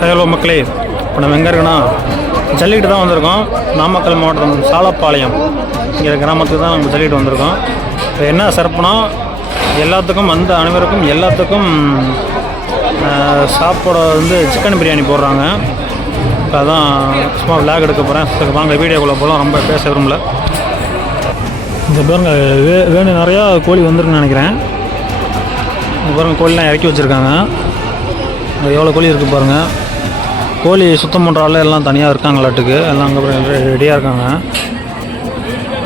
Hello மக்களே. இப்போ நம்ம எங்கே இருக்கோன்னா ஜல்லிக்கிட்டு தான் வந்திருக்கோம். நாமக்கல் மாவட்டம் சாலப்பாளையம். இங்கே கிராமத்துக்கு தான் நம்ம ஜல்லிக்கிட்டு வந்திருக்கோம். இப்போ என்ன சிறப்புனா எல்லாத்துக்கும் வந்த அனைவருக்கும் எல்லாத்துக்கும் சாப்பாடு வந்து சிக்கன் பிரியாணி போடுறாங்க. இப்போ அதான் சும்மா விளாக் எடுக்க போகிறேன் வாங்க வீடியோக்குள்ளே போகலாம் ரொம்ப பேச விரும்பல. இந்த பாருங்க வே வேணும் நிறையா கோழி வந்துருக்குன்னு நினைக்கிறேன். இந்த பாருங்கள் கோழிலாம் இறக்கி வச்சுருக்காங்க. எவ்வளோ கோழி இருக்குது பாருங்கள் கோழி சுத்தம் பண்ணுற ஆள் எல்லாம் தனியாக இருக்காங்களாட்டுக்கு. எல்லாம் அங்கே ரெடியாக இருக்காங்க.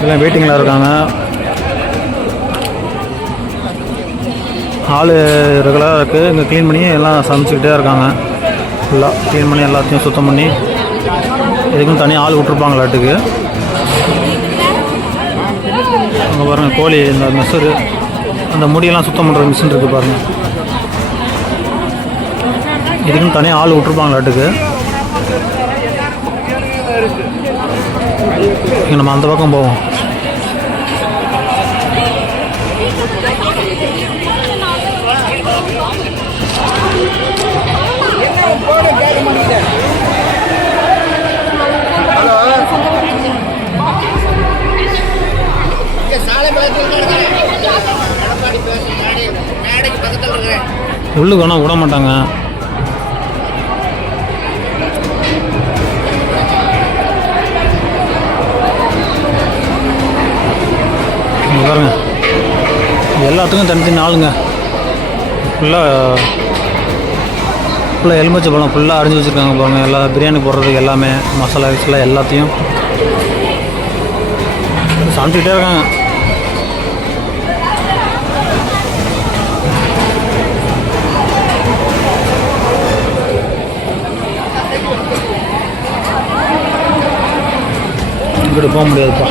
எல்லாம் வெயிட்டிங்கில் இருக்காங்க. ஆள் ரெகுலராக இருக்குது இங்கே க்ளீன் பண்ணி எல்லாம் சமைச்சிக்கிட்டே இருக்காங்க. ஃபுல்லாக க்ளீன் பண்ணி எல்லாத்தையும் சுத்தம் பண்ணி. இதுக்கும் தனியாக ஆள் விட்ருப்பாங்களாட்டுக்கு அங்கே பாருங்கள் கோழி இந்த மெசரு அந்த முடியெல்லாம் சுத்தம் பண்ணுற மிஷின் இருக்குது பாருங்கள் இதுக்குன்னு தனியாக ஆள் விட்ருப்பாங்களாட்டுக்கு நம்ம அந்த பக்கம் போவோம். உள்ளுக்கு வேணால் விட மாட்டாங்க. இங்கே பாருங்க. எல்லாத்துக்கும் தனித்தனி ஆளுங்க ஃபுல்லாக ஃபுல்லாக எலுமிச்சை பழம் ஃபுல்லாக அரிஞ்சு வச்சுருக்காங்க பாருங்க. எல்லா பிரியாணி போடுறதுக்கு எல்லாமே மசாலா கிசலா எல்லாத்தையும். சமைச்சிக்கிட்டே இருக்காங்க. இங்கிட்டு போக முடியாதுப்பா.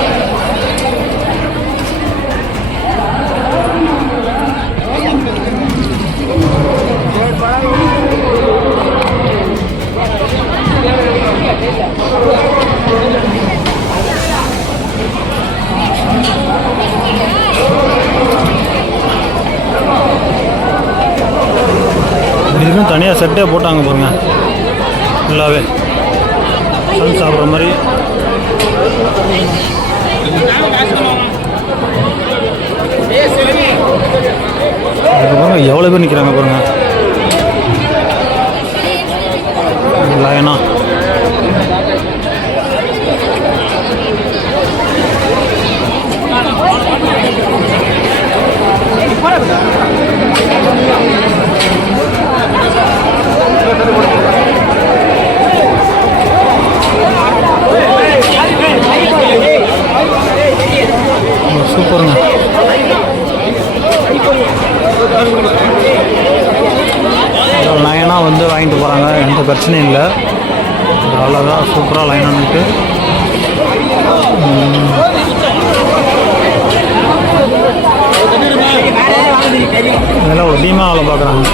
இதுக்கும் தனியாக செட்டே போட்டாங்க பாருங்க. ஃபுல்லாகவே சன் சாப்பிட்ற மாதிரி. பாருங்க எவ்வளோ பேர் நிற்கிறாங்க பாருங்க. லைனா. சூப்பருங்க. லைனாக வந்து வாங்கிட்டு போகிறாங்க எந்த பிரச்சனையும் இல்லை. அவ்வளோதான் சூப்பராக லைனாக நிற்கு இதெல்லாம் ஒரு பீமாவில் பார்க்குறாங்க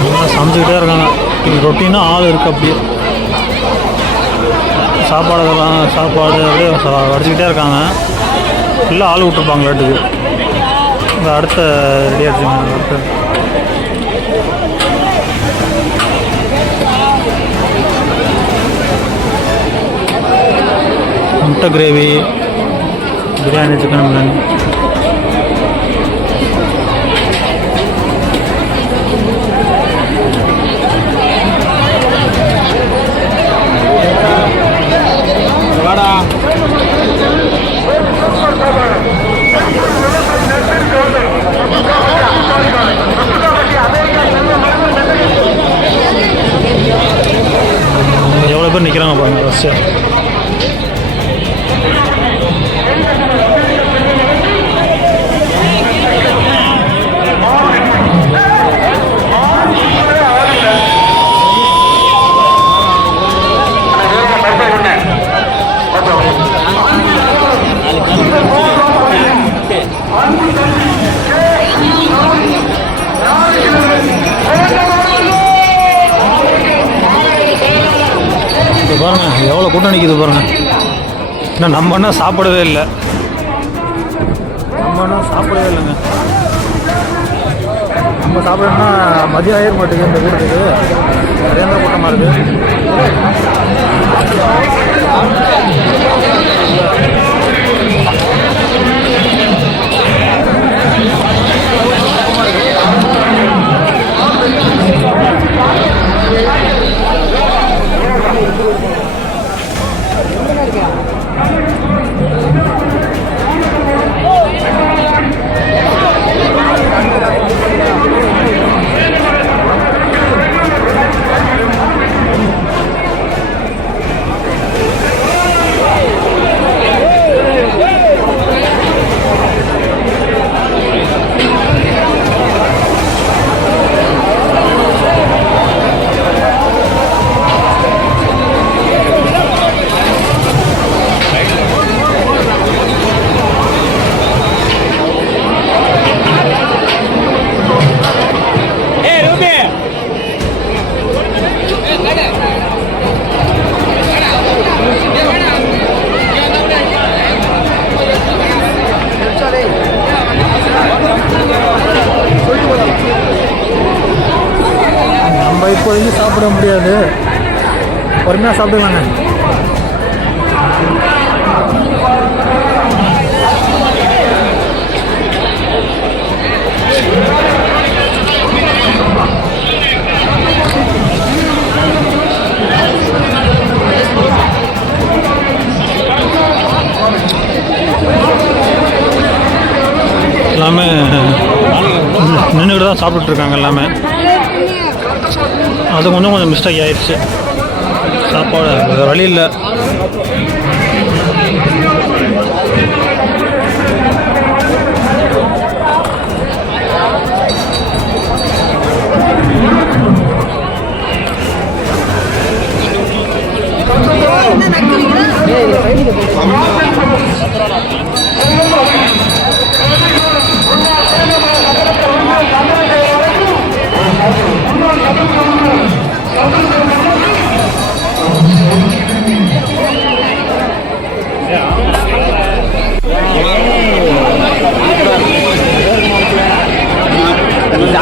எல்லாம் சமைச்சிக்கிட்டே இருக்காங்க பார்த்தீங்கன்னா ஆள் இருக்குது அப்படியே. சாப்பாடு சாப்பாடு அப்படியே ச- இருக்காங்க. ஃபுல்லாக ஆள் விட்டுருப்பாங்களாட்டுக்கு. இந்த அடுத்த ரெடி ஆச்சுங்க அடுத்த. முட்டை கிரேவி பிரியாணி சிக்கன் பிரியாணி எவ்வளோ பேர் நிற்கிறாங்க எவ்வளோ கூட்டம் நிற்கிது பாருங்க. இன்னும் நம்ம என்ன சாப்பிடவே இல்லை. நம்ம என்ன சாப்பிடவே இல்லைங்க. நம்ம சாப்பிடணும்னா மதியம் ஆயிர மாட்டேங்குது இந்த கூட்டத்துக்கு. நிறைய கூட்டமாக இருக்குது சாப்பிடுவாங்க எல்லாமே நின்றுக்கிட்டு தான் சாப்பிட்டுட்டு இருக்காங்க எல்லாமே. அது கொஞ்சம் கொஞ்சம் மிஸ்டேக் ஆயிடுச்சு. சாப்பாடு வேறு வழி இல்லை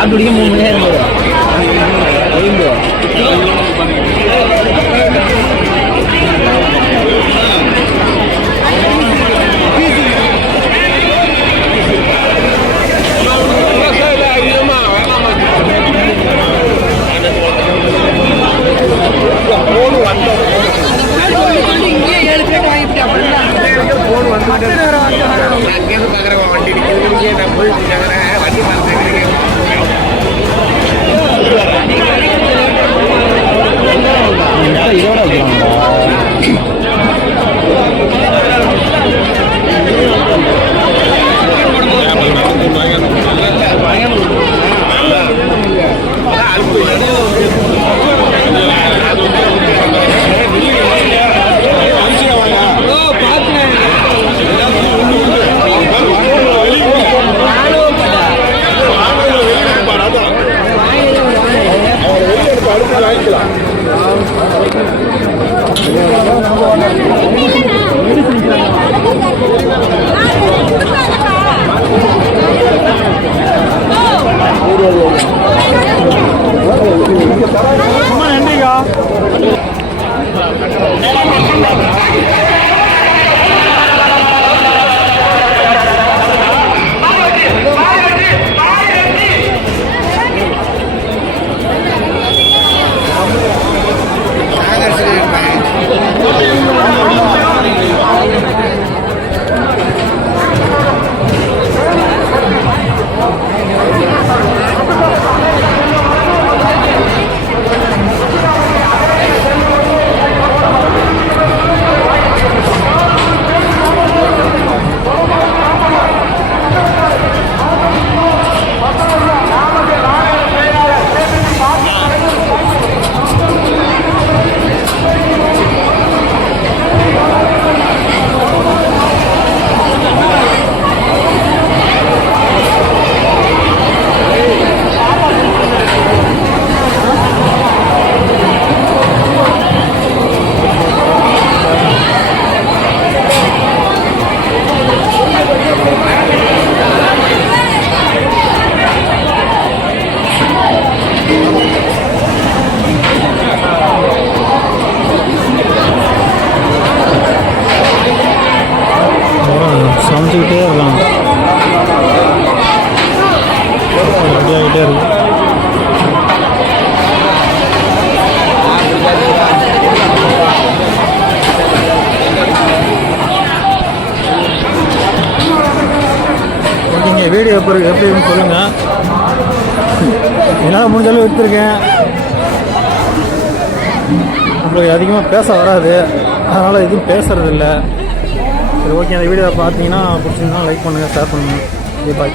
சாப்பிட்டு மூணு மணி நேரம் எப்படி எப்படி சொல்லுங்கள் என்னால் முடிஞ்சளவு எடுத்திருக்கேன். உங்களுக்கு அதிகமாக பேச வராது. அதனால் எதுவும் பேசுறது இல்லை சரி ஓகே அந்த வீடியோ பார்த்தீங்கன்னா பிடிச்சிருந்தா லைக் பண்ணுங்கள் ஷேர் பண்ணுங்கள் பாய்